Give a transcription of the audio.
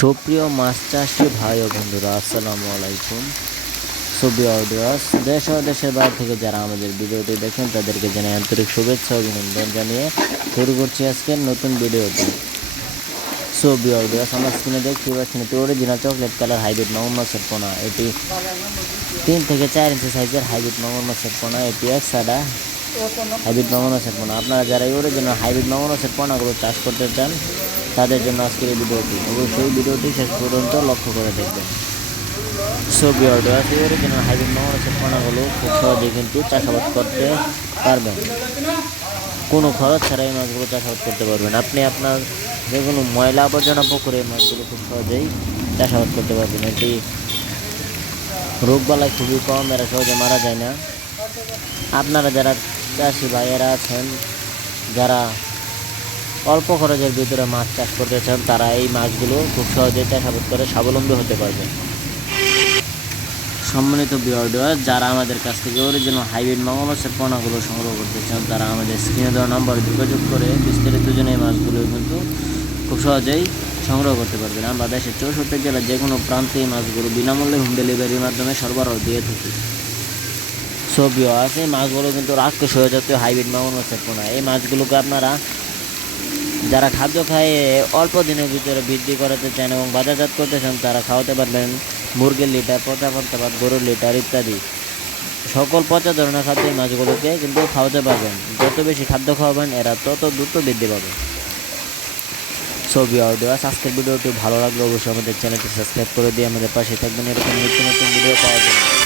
সুপ্রিয় মাছ চাষি ভাই ও বন্ধুরা, আসসালামু আলাইকুম। ভিউয়ার্স, দেশ ও দেশের বাইরে থেকে যারা আমাদের ভিডিওটি দেখেন তাদেরকে জানাই আন্তরিক শুভেচ্ছা ও অভিনন্দন জানিয়ে শুরু করছি আজকের নতুন ভিডিওটি। ভিউয়ার্স, আমার স্ক্রিনে দেখতে পাচ্ছেন এটি অরিজিনাল চকলেট কালার হাইব্রিড মাগুর মাছের পোনা। এটি 3 থেকে 4 ইঞ্চি সাইজের হাইব্রিড মাগুর মাছের পোনা। এটি এক সাদা হাইব্রিড মাগুর মাছের পোনা। আপনারা যারা এই অরিজিনাল হাইব্রিড মাগুর মাছের পোনাগুলো চাষ করতে চান তাদের জন্য আজকের এই ভিডিওটি, অবশ্যই ভিডিওটি শেষ পর্যন্ত লক্ষ্য করে দেখবেন। ভিউয়ার্স, এই অরিজিনাল হাইব্রিড মাগুর মাছের পোনাগুলো খুব সহজেই কিন্তু চাষাবাদ করতে পারবেন। কোনো খরচ ছাড়া এই মাছগুলো চাষাবাদ করতে পারবেন। আপনি আপনার যে কোনো ময়লা আবর্জনা পুকুরে এই মাছগুলো খুব সহজেই চাষাবাদ করতে পারবেন। এটি রোগবালাই খুবই কম, এরা সহজে মারা যায় না। আপনারা যারা চাষি ভাইয়েরা আছেন, যারা অল্প খরচের ভিতরে মাছ চাষ করতে চান, তারা এই মাছগুলো খুব সহজেই চাষাবাদ করে স্বাবলম্বী হতে পারবেন। সম্মানিত ভিউয়ার্স, যারা আমাদের কাছ থেকে অরিজিনাল হাইব্রিড মাগুর মাছের পোনাগুলো সংগ্রহ করতে চান, তারা আমাদের স্ক্রিনে দেওয়া নম্বরে যোগাযোগ করে বিস্তারিত জন্য এই মাছগুলো কিন্তু খুব সহজেই সংগ্রহ করতে পারবেন। আমরা দেশের 64 জেলার যে কোনো প্রান্তে এই মাছগুলো বিনামূল্যে হোম ডেলিভারির মাধ্যমে সরবরাহ দিয়ে থাকি। ভিউয়ার্স, এই মাছগুলো কিন্তু রাক্ষস হয়ে জাতীয় হাইব্রিড মাগুর মাছের পোনা। এই মাছগুলোকে আপনারা যারা খাদ্য খায় অল্প দিনের ভিতরে বৃদ্ধি করাতে চান এবং বাজারজাত করতে চান, তারা খাওয়াতে পারবেন মুরগির লিটার, পচা ভাত, গরুর লিটার ইত্যাদি সকল পচা ধরনের খাদ্য এই মাছগুলোকে কিন্তু খাওয়াতে পারবেন। যত বেশি খাদ্য খাওয়াবেন এরা তত দ্রুত বৃদ্ধি পাবে। ভিউয়ার্স, আজকের ভিডিওটি ভালো লাগলে অবশ্যই আমাদের চ্যানেলটি সাবস্ক্রাইব করে দিয়ে আমাদের পাশে থাকবেন এরকম নিত্য নতুন ভিডিও পাওয়ার জন্য।